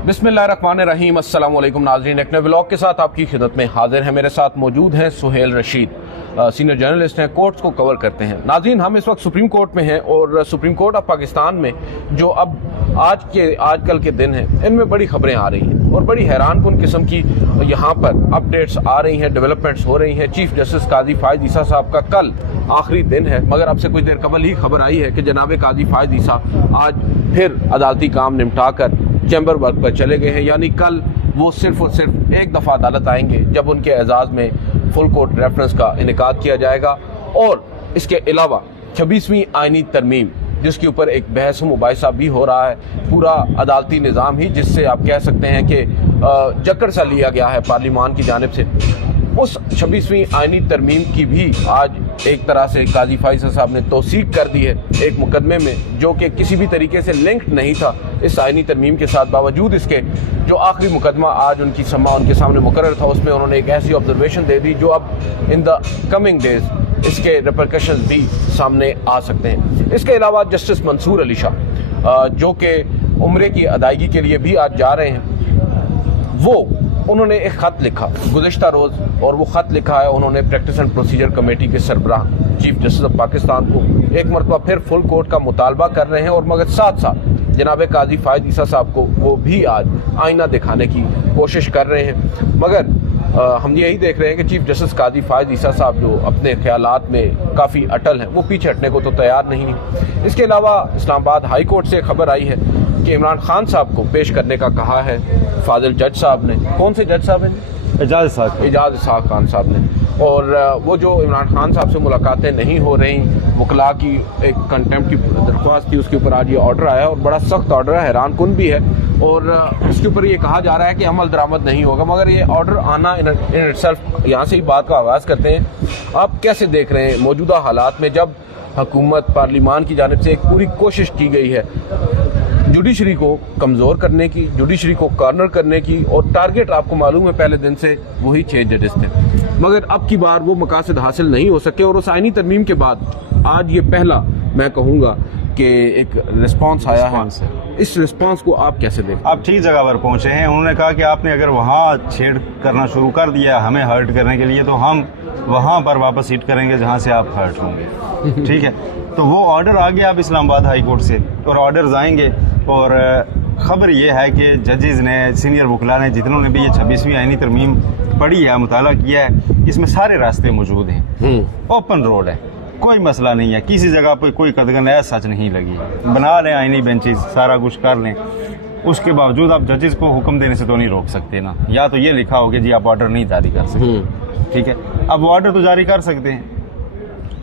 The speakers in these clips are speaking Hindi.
बिस्मिल्लाहिर्रहमानिर्रहीम। अस्सलाम वालेकुम नाज़रीन, एक नए व्लॉग के साथ आपकी खिदमत में हाजिर है। मेरे साथ मौजूद हैं सुहेल रशीद, सीनियर जर्नलिस्ट हैं, कोर्ट्स को कवर करते हैं। नाज़रीन, हम इस वक्त सुप्रीम कोर्ट में हैं और सुप्रीम कोर्ट ऑफ पाकिस्तान में जो अब आजकल के दिन हैं, इनमें बड़ी खबरें आ रही हैं और बड़ी हैरानकुन किस्म की यहाँ पर अपडेट्स आ रही हैं, डेवलपमेंट्स हो रही हैं। चीफ जस्टिस काजी फायद ईसा साहब का कल आखिरी दिन है, मगर अब से कुछ देर कबल ही खबर आई है कि जनाब काजी फायद ईसा आज फिर अदालती काम निपटा कर चैम्बर वर्क पर चले गए हैं। यानी कल वो सिर्फ और सिर्फ एक दफ़ा अदालत आएंगे जब उनके एजाज़ में फुल कोर्ट रेफरेंस का इनेकाद किया जाएगा। और इसके अलावा 26वीं आईनी तरमीम, जिसके ऊपर एक बहस मुबाहिसा भी हो रहा है, पूरा अदालती निज़ाम ही जिससे आप कह सकते हैं कि जकड़ सा लिया गया है पार्लिमान की जानिब से, उस 26वीं आईनी तरमीम की भी आज एक तरह से काजी फायद साहब ने तौसीक कर दी है एक मुकदमे में जो कि किसी भी तरीके से लिंक्ड नहीं था इस आईनी तरमीम के साथ। बावजूद इसके जो आखिरी मुकदमा आज उनके सामने मुकर्रर था, उसमें उन्होंने एक ऐसी ऑब्जर्वेशन दे दी जो अब इन द कमिंग डेज इसके रिपरकशंस भी सामने आ सकते हैं। इसके अलावा जस्टिस मंसूर अली शाह जो कि उम्रे की अदायगी के लिए भी आज जा रहे हैं, उन्होंने एक ख़त लिखा गुज़िश्ता रोज़, और वो ख़त लिखा है उन्होंने प्रैक्टिस एंड प्रोसीजर कमेटी के सरबराह चीफ जस्टिस ऑफ पाकिस्तान को। एक मरतबा फिर फुल कोर्ट का मुतालबा कर रहे हैं और मगर साथ साथ जनाब काजी फायद ईसा साहब को वो भी आज आईना दिखाने की कोशिश कर रहे हैं। मगर हम यही देख रहे हैं कि चीफ जस्टिस काजी फायद ईसा साहब जो अपने ख्यालात में काफ़ी अटल हैं, वो पीछे हटने को तो तैयार नहीं। इसके अलावा इस्लामाबाद हाई कोर्ट से खबर आई है कि इमरान खान साहब को पेश करने का कहा है फाजिल जज साहब ने। कौन से जज साहब हैं? एजाज इसाक खान साहब ने। और वो जो इमरान खान साहब से मुलाकातें नहीं हो रही, वकला की एक कंटेम्प्ट की दरख्वास्त थी, उसके ऊपर आज ये ऑर्डर आया और बड़ा सख्त ऑर्डर है, हैरानकुन भी है। और उसके ऊपर ये कहा जा रहा है कि अमल दरामद नहीं होगा, मगर ये ऑर्डर आना इन इटसेल्फ, यहाँ से ही बात का आगाज़ करते हैं। आप कैसे देख रहे हैं मौजूदा हालात में जब हुकूमत पार्लिमान की जानिब से एक पूरी कोशिश की गई है जुडिशरी को कमज़ोर करने की, जुडिशरी को कॉर्नर करने की, और टारगेट आपको मालूम है पहले दिन से वही 6 जजेस थे, मगर अब की बार वो मकासद हासिल नहीं हो सके। और उस आईनी तरमीम के बाद आज ये पहला, मैं कहूँगा कि एक रिस्पांस आया है। इस रिस्पांस को आप कैसे देखते हैं? आप ठीक जगह पर पहुंचे हैं। उन्होंने कहा कि आपने अगर वहाँ छेड़ करना शुरू कर दिया हमें हर्ट करने के लिए, तो हम वहाँ पर वापस हिट करेंगे जहाँ से आप हर्ट होंगे। ठीक है, तो वो ऑर्डर आ गया अब इस्लामाबाद हाई कोर्ट से, और ऑर्डर्स आएंगे। और ख़बर ये है कि जजेस ने, सीनियर वकला ने, जितनों ने भी ये 26वीं आईनी तरमीम पढ़ी है, मुताला किया है, इसमें सारे रास्ते मौजूद हैं, ओपन रोड है, कोई मसला नहीं है, किसी जगह पर कोई कदगन है सच नहीं लगी। बना लें आईनी बेंचेस, सारा कुछ कर लें, उसके बावजूद आप जजेस को हुक्म देने से तो नहीं रोक सकते ना। या तो ये लिखा हो कि जी आप ऑर्डर नहीं जारी कर सकते, ठीक है, अब वो ऑर्डर तो जारी कर सकते हैं।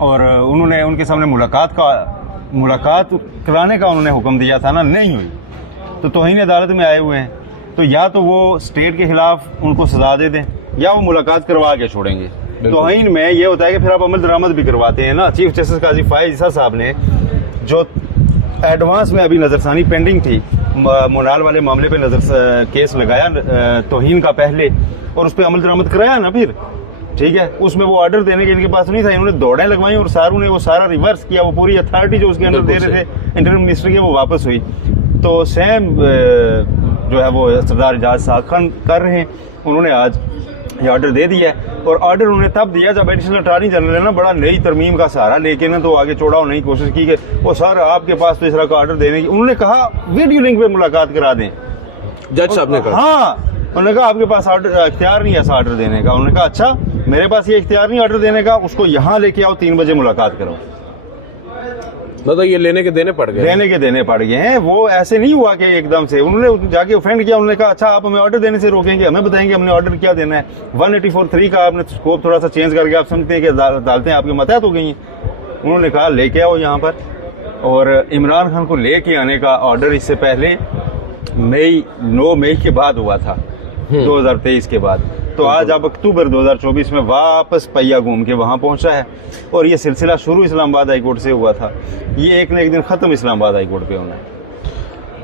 और उन्होंने उनके सामने मुलाकात कराने का उन्होंने हुक्म दिया था ना, नहीं हुई, तो तौहीन अदालत में आए हुए हैं। तो या तो वो स्टेट के खिलाफ उनको सजा दे दें या वो मुलाकात करवा के छोड़ेंगे। तौहीन में ये होता है कि फिर आप अमल दरामद भी करवाते हैं ना। चीफ जस्टिस काजी फायद ईसा साहब ने जो एडवांस में अभी नजरसानी पेंडिंग थी, मोनाल वाले मामले पे केस लगाया तौहीन का पहले, और उस पर अमल दरामद कराया ना फिर, ठीक है, उसमें वो ऑर्डर देने के इनके पास नहीं था, इन्होंने दौड़ें लगवाई और सारू ने वो सारा रिवर्स किया। वो पूरी अथॉरिटी जो उसके अंदर दे रहे थे इंटरिम मिनिस्टर की, वो वापस हुई। तो सेम जो है वो सरदार एजाज साहब खान कर रहे हैं, उन्होंने आज ये ऑर्डर दे दिया है। और ऑर्डर उन्होंने तब दिया जब एडिशनल अटॉर्नी जनरल ने ना बड़ा नई तरमीम का सहारा लेके ना तो आगे चौड़ा होने की कोशिश की कि वो सर आपके पास तो इस तरह का ऑर्डर देने की, उन्होंने कहा वीडियो लिंक पे मुलाकात करा दें, जज साहब ने कहा। हाँ, उन्होंने कहा आपके पास इख्तियार नहीं है ऐसा ऑर्डर देने का। उन्होंने कहा अच्छा मेरे पास ये इख्तियार नहीं ऑर्डर देने का, उसको यहाँ लेके आओ, 3 बजे मुलाकात करो। मतलब ये लेने के देने पड़ गए हैं। वो ऐसे नहीं हुआ कि एकदम से उन्होंने जाके ऑफेंड किया। उन्होंने कहा अच्छा आप हमें ऑर्डर देने से रोकेंगे, हमें बताएंगे हमने ऑर्डर क्या देना है। 184(3) का आपने स्कोप थोड़ा सा चेंज करके आप समझते हैं कि अदालतें आपके मतहत हो गई हैं। उन्होंने कहा लेके आओ यहाँ पर, और इमरान खान को लेके आने का ऑर्डर इससे पहले 9 मई के बाद हुआ था, 2023 के बाद। तो आज अब अक्टूबर 2024 में वापस पहिया घूम के वहां पहुंचा है, और ये सिलसिला शुरू इस्लामाबाद हाई कोर्ट से हुआ था, ये एक न एक दिन खत्म इस्लामाबाद हाई कोर्ट पे होना है।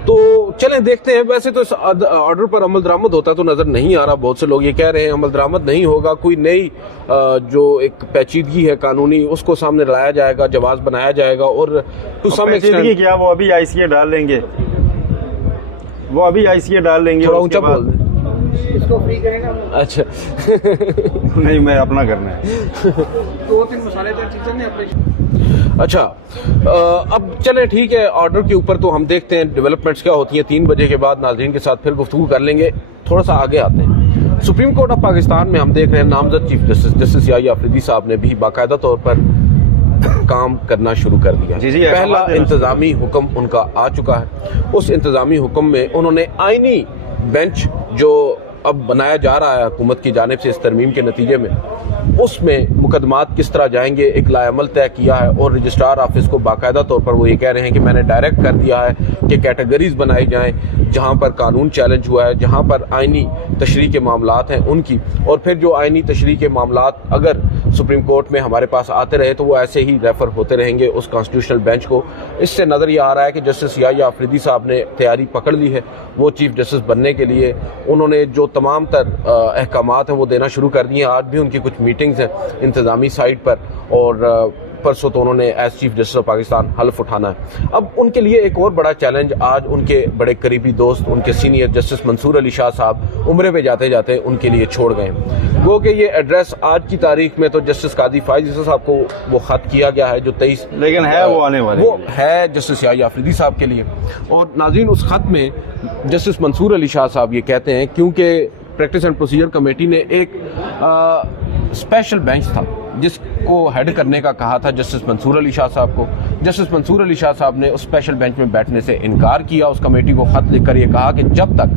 तो चलें देखते हैं। वैसे तो इस ऑर्डर पर अमल दरामद होता तो नजर नहीं आ रहा। बहुत से लोग ये कह रहे हैं अमल दरामद नहीं होगा, कोई नई जो एक पेचीदगी है कानूनी उसको सामने लाया जाएगा, जवाब बनाया जाएगा। और टू सम एक्सटेंट क्या वो अभी ICA डाल लेंगे, वो अभी ICA डाल लेंगे। थोड़ा उसके ऊंचा बाद- बोल दें। इसको फ्री करेंगे हम। अच्छा नहीं, मैं अपना करना है। 2-3 मसालेदार चीजें ने अपने। अच्छा अब चले ठीक है, ऑर्डर के ऊपर तो हम देखते हैं डेवलपमेंट्स क्या होती हैं। 3 बजे के बाद नाज़रीन के साथ फिर गुफ्तगू कर लेंगे। थोड़ा सा आगे आते हैं। सुप्रीम कोर्ट ऑफ पाकिस्तान में हम देख रहे हैं नामजद चीफ जस्टिस याहिया अफरीदी साहब ने भी बाकायदा तौर पर काम करना शुरू कर दिया। जी, जी, पहला अहकाम देना इंतजामी हुक्म उनका आ चुका है। उस इंतजामी हुक्म में उन्होंने आईनी बेंच जो अब बनाया जा रहा है हुकूमत की जानिब से इस तरमीम के नतीजे में, उसमें मुकदमात किस तरह जाएंगे एक लाएमल तय किया है। और रजिस्ट्रार ऑफिस को बाकायदा तौर पर वो ये कह रहे हैं कि मैंने डायरेक्ट कर दिया है कि कैटेगरीज बनाई जाएं जहां पर कानून चैलेंज हुआ है, जहां पर आइनी तशरीह के मामलात हैं उनकी, और फिर जो आइनी तशरीह के मामलात अगर सुप्रीम कोर्ट में हमारे पास आते रहे तो वो ऐसे ही रेफर होते रहेंगे उस कॉन्स्टिट्यूशनल बेंच को। इससे नज़र ये आ रहा है कि जस्टिस याहिया अफरीदी साहब ने तैयारी पकड़ ली है वो चीफ जस्टिस बनने के लिए। उन्होंने जो तमाम तर अहकामात हैं वो देना शुरू कर दिए हैं। आज भी उनकी कुछ मीटिंग्स हैं इंतजामी साइड पर, और परसों तो उन्होंने as chief justice of Pakistan हल्फ उठाना है। अब उनके लिए एक और बड़ा चैलेंज आज उनके बड़े करीबी दोस्त, उनके सीनियर जस्टिस मंसूर अली शाह साहब उम्रे पे जाते जाते उनके लिए छोड़ गए। गो कि ये एड्रेस आज की तारीख में तो जस्टिस काजी फाइज साहब को वो खत किया गया है जो 23, लेकिन है वो आने वाले, वो है जस्टिस याहिया अफरीदी साहब के लिए। और नाज़रीन उस खत में जस्टिस मंसूर अली शाह साहब ये कहते हैं, क्योंकि प्रैक्टिस एंड प्रोसीजर कमेटी ने एक स्पेशल बेंच था जिसको हेड करने का कहा था जस्टिस मंसूर अली शाह साहब को। जस्टिस मंसूर अली शाह साहब ने उस स्पेशल बेंच में बैठने से इनकार किया। उस कमेटी को खत लिखकर ये कहा कि जब तक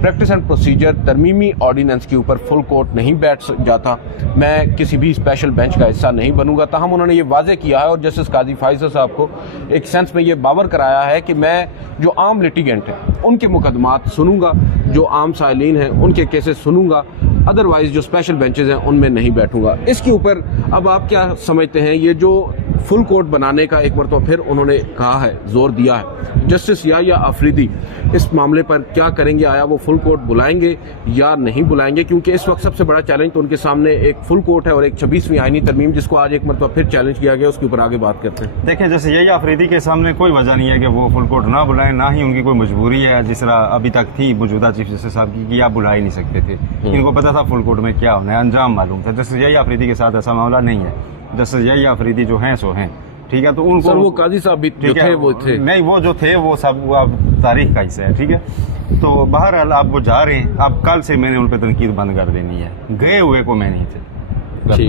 प्रैक्टिस एंड प्रोसीजर तरमीमी ऑर्डिनेंस के ऊपर फुल कोर्ट नहीं बैठ जाता मैं किसी भी स्पेशल बेंच का हिस्सा नहीं बनूंगा। ताहम उन्होंने ये वाजे किया है और जस्टिस काजी फाइज साहब को एक सेंस में ये बावर कराया है कि मैं जो आम लिटिगेंट हैं उनके मुकदमात सुनूंगा, जो आम साइलिन हैं उनके केसेस सुनूंगा, अदरवाइज जो स्पेशल बेंचेस हैं उनमें नहीं बैठूंगा। इसके ऊपर अब आप क्या समझते हैं, ये जो फुल कोर्ट बनाने का एक मरतबा फिर उन्होंने कहा है, जोर दिया है, जस्टिस याहिया अफरीदी इस मामले पर क्या करेंगे? आया वो फुल कोर्ट बुलाएंगे या नहीं बुलाएंगे? क्योंकि इस वक्त सबसे बड़ा चैलेंज तो उनके सामने एक फुल कोर्ट है और एक 26वीं आईनी तरमीम जिसको आज एक मरतबा फिर चैलेंज किया गया, उसके ऊपर आगे बात करते हैं। देखें, जैसे याहिया अफरीदी के सामने कोई वजह नहीं है कि वो फुल कोर्ट ना बुलाएं, ना ही उनकी कोई मजबूरी है जिस तरह अभी तक थी मौजूदा चीफ जस्टिस साहब की कि आप बुला ही नहीं सकते थे। इनको पता था फुल कोर्ट में क्या होना है, अंजाम मालूम था। जस्टिस याहिया अफरीदी के साथ ऐसा मामला नहीं है। जस्टिस याहिया अफरीदी जो हैं सो हैं, ठीक है। तो उनको सर वो काजी साहब भी जो थे वो थे नहीं, वो जो थे वो सब वो अब तारीख का हिस्सा है, ठीक है। तो बहरहाल आप वो जा रहे हैं, अब कल से मैंने उन पर तनकीद बंद कर देनी है, गए हुए को मैं नहीं थे,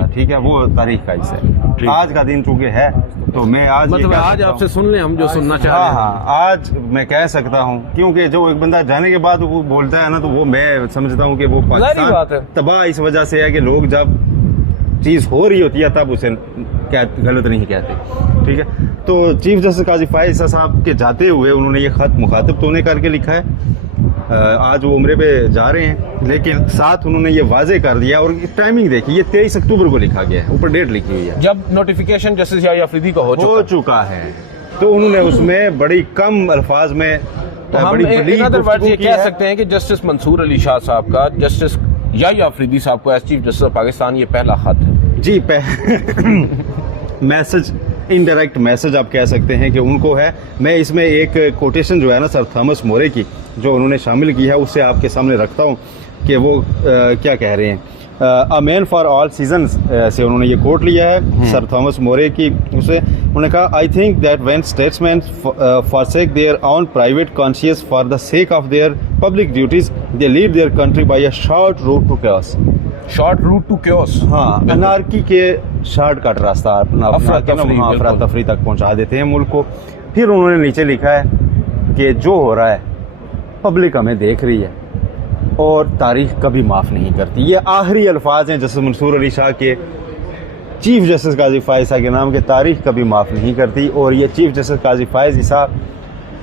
ठीक है, वो तारीख का हिस्सा है। आज का दिन चूंकि है तो मैं आज मतलब आज आपसे सुन लें हम जो सुनना चाह रहे हैं। हाँ, आज मैं कह सकता हूँ, क्योंकि जो एक बंदा जाने के बाद वो बोलता है ना, तो वो मैं समझता हूँ कि वो पाकिस्तान तबाह इस वजह से है कि लोग जब चीज हो रही होती है तब उसे गलत नहीं कहते, ठीक है। तो चीफ जस्टिस काजी फाइज साहब के जाते हुए उन्होंने ये खत मुखातिब तो उन्हें करके लिखा है। आज वो उम्रे पे जा रहे हैं, लेकिन साथ उन्होंने ये वाजे कर दिया, और टाइमिंग देखिए, ये 23 अक्टूबर को लिखा गया है, ऊपर डेट लिखी हुई है, जब नोटिफिकेशन जस्टिस याहिया अफरीदी का हो चुका है। तो उन्होंने उसमें बड़ी कम अल्फाज में तो हम इन अदर वर्ड्स ये कह सकते हैं कि जस्टिस मंसूर अली शाह साहब का जस्टिस याहिया अफरीदी साहब को as chief justice of Pakistan ये पहला खत है जी। मैसेज, इनडायरेक्ट मैसेज आप कह सकते हैं कि उनको है। मैं इसमें एक कोटेशन जो है ना सर थॉमस मोरे की जो उन्होंने शामिल की है उससे आपके सामने रखता हूँ कि वो क्या कह रहे हैं। A man for all season से उन्होंने ये कोट लिया है सर थॉमस मोरे की। उसे उन्होंने कहा, I think that when statesman forsake their own private conscience for the sake of their public duties they lead their country by a short route to chaos। Short route to chaos, हाँ, अनारकी के शॉर्टकट रास्ता अफरा तफरी तक पहुंचा देते हैं मुल्क को। फिर उन्होंने नीचे लिखा है कि जो हो रहा है पब्लिक हमें देख रही है और तारीख कभी माफ़ नहीं करती। ये आखिरी अल्फाज हैं जस्टिस मंसूर अली शाह के चीफ जस्टिस काजी फाइज साहब के नाम के, तारीख कभी माफ़ नहीं करती। और ये चीफ जस्टिस काजी फाइज साहब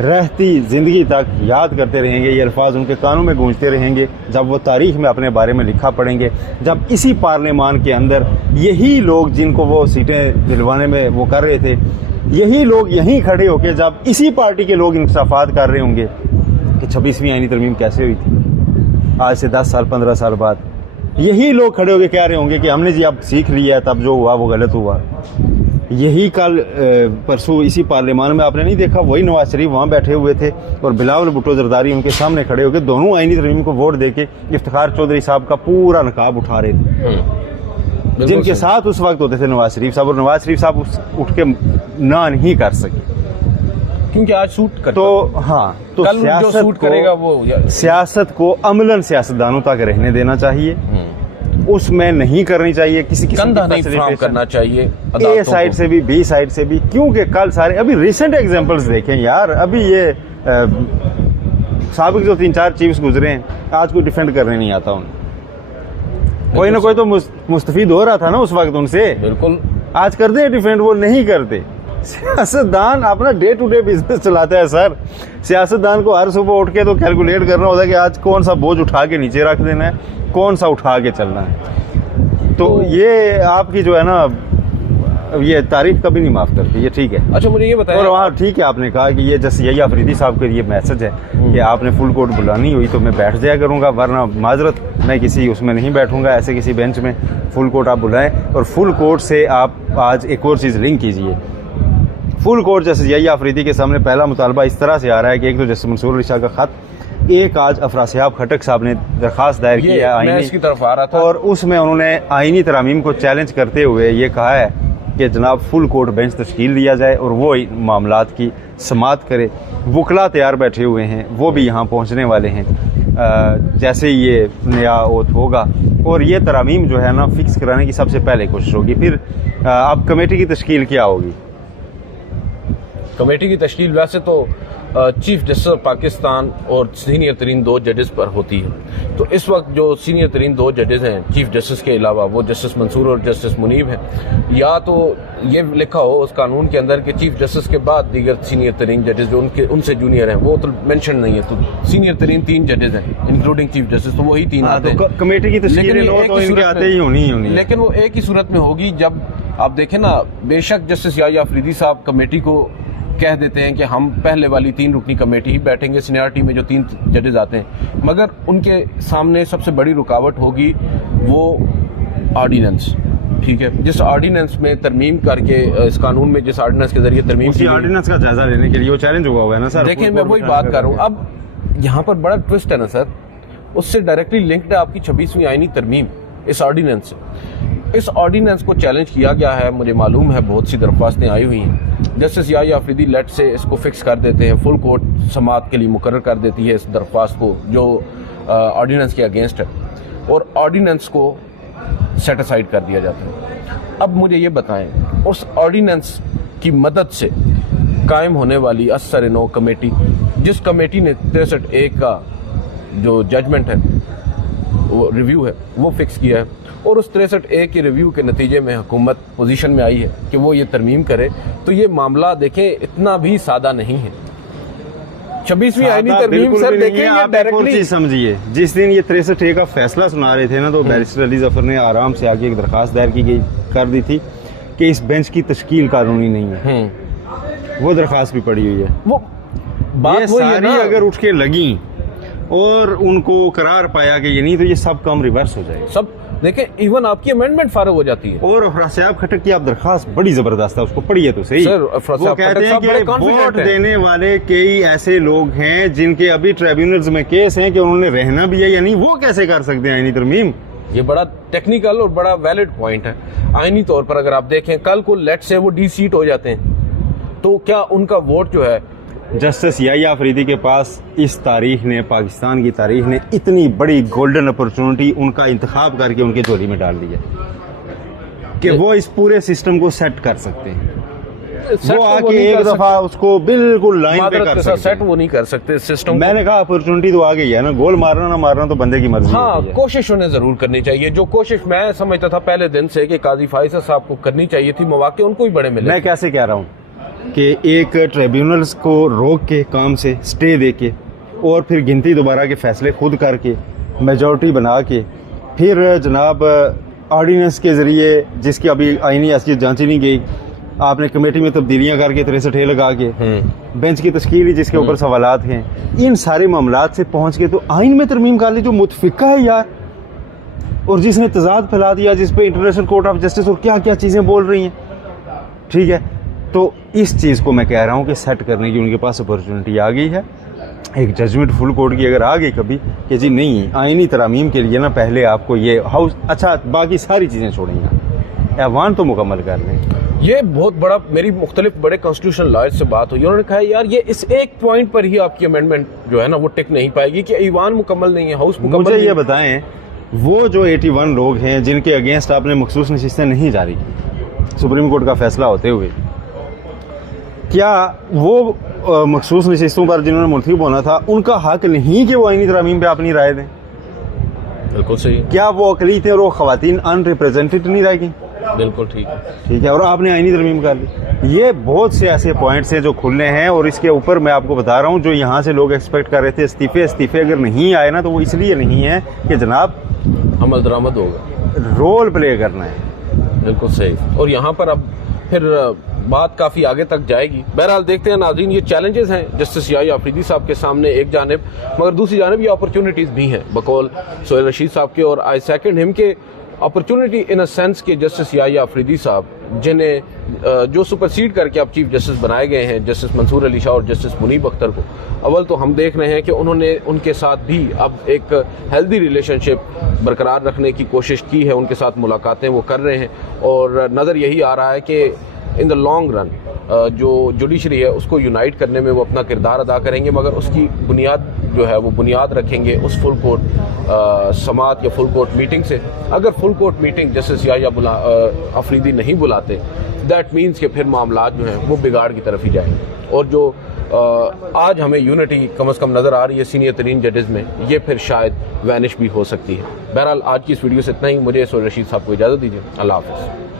रहती ज़िंदगी तक याद करते रहेंगे, ये अल्फाज उनके कानों में गूंजते रहेंगे जब वो तारीख में अपने बारे में लिखा पढ़ेंगे। जब इसी पार्लियामान के अंदर यही लोग जिनको वो सीटें दिलवाने में वो कर रहे थे, यही लोग यहीं खड़े होकर जब इसी पार्टी के लोग इंसाफात कर रहे होंगे कि 26वीं आईनी तरमीम कैसे हुई थी आज से 10 साल 15 साल बाद, यही लोग खड़े होकर कह रहे होंगे कि हमने जी अब सीख लिया है, तब जो हुआ वो गलत हुआ। यही कल परसों इसी पार्लियामान में आपने नहीं देखा, वही नवाज शरीफ वहाँ बैठे हुए थे और बिलावल भुट्टो जरदारी उनके सामने खड़े होकर दोनों आईनी तरमीम को वोट देके इफ्तिखार चौधरी साहब का पूरा नकाब उठा रहे थे, जिनके साथ उस वक्त होते थे नवाज शरीफ साहब, और नवाज शरीफ साहब उठ के ना नहीं कर सके क्योंकि आज सूट करता तो हाँ, तो कल जो सूट करेगा वो सियासत को अमलन सियासतदानों तक रहने देना चाहिए, उसमें नहीं करनी चाहिए किसी कंधा नहीं फ्राम करना चाहिए ए साइड से भी बी साइड से भी, क्योंकि कल सारे अभी रिसेंट एग्जांपल्स देखें यार, अभी ये साबिक जो 3-4 चीफ्स गुजरे हैं आज को डिफेंड करने नहीं आता उन्हें, कोई ना कोई तो मुस्तफीद हो रहा था ना उस वक्त उनसे, बिल्कुल आज करते हैं डिफेंड, वो नहीं करते। सियासतदान अपना डे टू डे बिजनेस चलाता है सर, सियासतदान को हर सुबह उठ के तो कैलकुलेट करना होता है कि आज कौन सा बोझ उठा के नीचे रख देना है, कौन सा उठा के चलना है। तो ये आपकी जो है ना, ये तारीफ कभी नहीं माफ करती, ये ठीक है। अच्छा मुझे ये बताया, और वहाँ ठीक है आपने कहा कि ये जैसे यही अफरीदी साहब के लिए मैसेज है कि आपने फुल कोर्ट बुलानी हुई तो मैं बैठ जाया करूँगा, वरना माजरत मैं किसी उसमें नहीं बैठूंगा, ऐसे किसी बेंच में फुल कोर्ट आप बुलाएं। और फुल कोर्ट से आप आज एक और चीज़ लिंक कीजिए, फुल कोर्ट जैसे यही अफरीदी के सामने पहला मुतालबा इस तरह से आ रहा है कि एक तो जैसे मंसूर अली शाह का खत, एक आज अफरासियाब खटक साहब ने दरखास्त दायर की है आईनी की तरफ आ रहा था, और उसमें उन्होंने आईनी तरामीम को चैलेंज करते हुए ये कहा है कि जनाब फुल कोर्ट बेंच तश्कील दिया जाए और वो मामलात की समाअत करे। वकला तैयार बैठे हुए हैं, वो भी यहाँ पहुँचने वाले हैं जैसे ही ये नया ओथ होगा, और ये तरामीम जो है ना फिक्स कराने की सबसे पहले कोशिश होगी। फिर अब कमेटी की तश्कील क्या होगी? कमेटी की तश्कील वैसे तो चीफ जस्टिस ऑफ पाकिस्तान और सीनियर तरीन 2 जजेस पर होती है, तो इस वक्त जो सीनियर तरीन 2 जजेस हैं चीफ जस्टिस के अलावा, वो जस्टिस मंसूर और जस्टिस मुनीब हैं। या तो ये लिखा हो उस कानून के अंदर कि चीफ जस्टिस के बाद दीगर सीनियर तरीन जजेस जो उनसे जूनियर हैं, वो तो मेंशन नहीं है, तो सीनियर तरीन 3 जजेस हैं इंक्लूडिंग चीफ जस्टिस, तो वही 3 आते हैं। कमेटी की तश्कील आते ही होनी, लेकिन वो एक ही सूरत में होगी जब आप देखें ना, बेशक जस्टिस याह्या अफरीदी साहब कमेटी को कह देते हैं कि हम पहले वाली 3 रुकनी कमेटी ही बैठेंगे, सीनियरिटी में जो 3 जजेस आते हैं, मगर उनके सामने सबसे बड़ी रुकावट होगी वो ऑर्डिनेंस, ठीक है, जिस ऑर्डिनेंस में तरमीम करके इस कानून में जिस ऑर्डिनेंस के जरिए तरमीम उसी ऑर्डिनेंस का जायजा लेने के लिए वो चैलेंज हुआ है ना सर। देखिए मैं वही बात कर रहा हूँ, अब यहाँ पर बड़ा ट्विस्ट है ना सर, उससे डायरेक्टली लिंक्ड है आपकी 26वीं आईनी तरमीम इस ऑर्डिनेंस से। इस ऑर्डिनेंस को चैलेंज किया गया है, मुझे मालूम है बहुत सी दरख्वास्तें आई हुई हैं, जस्टिस याह्या अफरीदी लेट से इसको फिक्स कर देते हैं, फुल कोर्ट समाअत के लिए मुकर्रर कर देती है इस दरख्वास्त को जो ऑर्डिनेंस के अगेंस्ट है, और ऑर्डिनेंस को सेट असाइड कर दिया जाता है। अब मुझे ये बताएं, उस ऑर्डिनेंस की मदद से कायम होने वाली असर-ए-नौ कमेटी, जिस कमेटी ने 63A का जो जजमेंट है, वो रिव्यू है, वो फिक्स किया है, और उस 63A के रिव्यू के नतीजे में हुकूमत पोजीशन में आई है कि वो ये तरमीम करे, तो ये मामला देखें इतना भी सादा नहीं है। 26वीं आईनी तरमीम सर देखें, आप डायरेक्टली समझिए, जिस दिन ये 63A का फैसला सुना रहे थे ना, तो बैरिस्टर अली जफर ने आराम से आगे एक दरखास्त दायर कर दी थी कि इस बेंच की तश्कील कानूनी नहीं है, वो दरखास्त भी पड़ी हुई है। वो बात ये वही है सारी ना, अगर अगर उठ के लगी और उनको करार पाया कि ये नहीं, तो ये सब काम रिवर्स हो जाएगा। सब देखें, इवन आपकी अमेंडमेंट फारग हो जाती है। और अफरासियाब खटक की आप दरखास्त बड़ी जबरदस्त है, उसको पढ़िए तो सही। सर, वो कहते हैं कि वोट देने वाले कई ऐसे लोग हैं जिनके अभी ट्रिब्यूनल्स में केस हैं कि उन्होंने रहना भी है या नहीं, वो कैसे कर सकते हैं आईनी तरमीम? ये बड़ा टेक्निकल और बड़ा वैलिड पॉइंट है। आईनी तौर पर अगर आप देखें, कल को लेट से वो डी सीट हो जाते हैं, तो क्या उनका वोट जो है, जस्टिस याह्या अफरीदी के पास इस तारीख ने, पाकिस्तान की तारीख ने इतनी बड़ी गोल्डन अपॉर्चुनिटी उनका इंतखाब करके उनके झोली में डाल दी है कि वो इस पूरे सिस्टम को सेट कर सकते हैं। वो आके एक दफा उसको बिल्कुल लाइन पे कर सकते हैं। सेट वो नहीं कर सकते सिस्टम। मैंने कहा अपॉर्चुनिटी तो आ गई है ना, गोल मारना ना मारना तो बंदे की मर्जी हाँ, कोशिश उन्हें जरूर करनी चाहिए, जो कोशिश मैं समझता था पहले दिन से कि काजी फाइज़ साहब को करनी चाहिए थी, मौके उनको ही बड़े मिले। मैं कैसे कह रहा हूँ कि एक ट्रिब्यूनल्स को रोक के काम से स्टे दे के और फिर गिनती दोबारा के फैसले खुद करके मेजॉरिटी बना के फिर जनाब ऑर्डिनेंस के ज़रिए, जिसकी अभी आईनी हैसियत जांची नहीं गई, आपने कमेटी में तब्दीलियां करके 63A लगा के बेंच की तश्कील जिसके ऊपर सवालात हैं, इन सारे मामलात से पहुंच के तो आइन में तरमीम कर ली जो मुतफिका है यार, और जिसने तजाद फैला दिया, जिस पे इंटरनेशनल कोर्ट ऑफ जस्टिस और क्या क्या चीज़ें बोल रही हैं। ठीक है, तो इस चीज़ को मैं कह रहा हूँ कि सेट करने की उनके पास अपॉर्चुनिटी आ गई है। एक जजमेंट फुल कोर्ट की अगर आ गई कभी कि जी नहीं, आईनी तरामीम के लिए ना पहले आपको ये हाउस, अच्छा बाकी सारी चीज़ें छोड़ेंगे, ऐवान तो मुकम्मल कर लें। ये बहुत बड़ा, मेरी मुख्तलिफ बड़े कॉन्स्टिट्यूशनल लॉयर से बात हुई, उन्होंने कहा यार ये इस एक पॉइंट पर ही आपकी अमेंडमेंट जो है ना वो टिक नहीं पाएगी कि ईवान मुकम्मल नहीं है, हाउस मुकम्मल मुझे नहीं ये है। बताएं, वो जो 81 लोग हैं जिनके अगेंस्ट आपने मखसूस नशिस्तें नहीं जारी की सुप्रीम कोर्ट का फैसला होते हुए, क्या वो मखसूस नशिस्तों पर जिन्होंने मुल्तखब होना था उनका हक नहीं कि वो आईनी तरामीम पे अपनी राय दें? बिल्कुल सही, क्या वो अकलीत है और वो खवातीन अनरिप्रेजेंटेड नहीं रहेगी? बिल्कुल ठीक है। ठीक है, और आपने आईनी तरमीम कर ली। ये बहुत से ऐसे पॉइंट्स हैं जो खुलने हैं, और इसके ऊपर मैं आपको बता रहा हूँ, जो यहाँ से लोग एक्सपेक्ट कर रहे थे इस्तीफे अगर नहीं आए ना, तो वो इसलिए नहीं है कि जनाब अमल दरामद होगा, रोल प्ले करना है। बिल्कुल सही। और यहाँ पर अब फिर बात काफ़ी आगे तक जाएगी। बहरहाल देखते हैं नाज़रीन, ये चैलेंजेस हैं जस्टिस याहिया अफरीदी साहब के सामने एक जानिब, मगर दूसरी जानिब ये अपॉर्चुनिटीज़ भी हैं बकौल सोहेल रशीद साहब के। और आई सेकंड हिम के अपॉर्चुनिटी इन अ सेंस के जस्टिस याहिया अफरीदी साहब जिन्हें जो सुपरसीड करके अब चीफ जस्टिस बनाए गए हैं, जस्टिस मंसूर अली शाह और जस्टिस मुनीब अख्तर को, अव्वल तो हम देख रहे हैं कि उन्होंने उनके साथ भी अब एक हेल्दी रिलेशनशिप बरकरार रखने की कोशिश की है, उनके साथ मुलाकातें वो कर रहे हैं, और नज़र यही आ रहा है कि इन द लॉन्ग रन जो जुडिशरी है उसको यूनाइट करने में वो अपना किरदार अदा करेंगे, मगर उसकी बुनियाद जो है वो बुनियाद रखेंगे उस फुल कोर्ट समात या फुल कोर्ट मीटिंग से। अगर full court meeting justice Yahya Afridi नहीं बुलाते, दैट मीन्स कि फिर मामला जो हैं वो बिगाड़ की तरफ ही जाएंगे, और जो आज हमें यूनिटी कम से कम नज़र आ रही है सीनियर तरीन जजेस में, ये फिर शायद वैनिश भी हो सकती है। बहरहाल आज की इस वीडियो से इतना ही। मुझे सोहेल रशीद साहब को इजाज़त दीजिए। अल्लाह हाफ़िज़।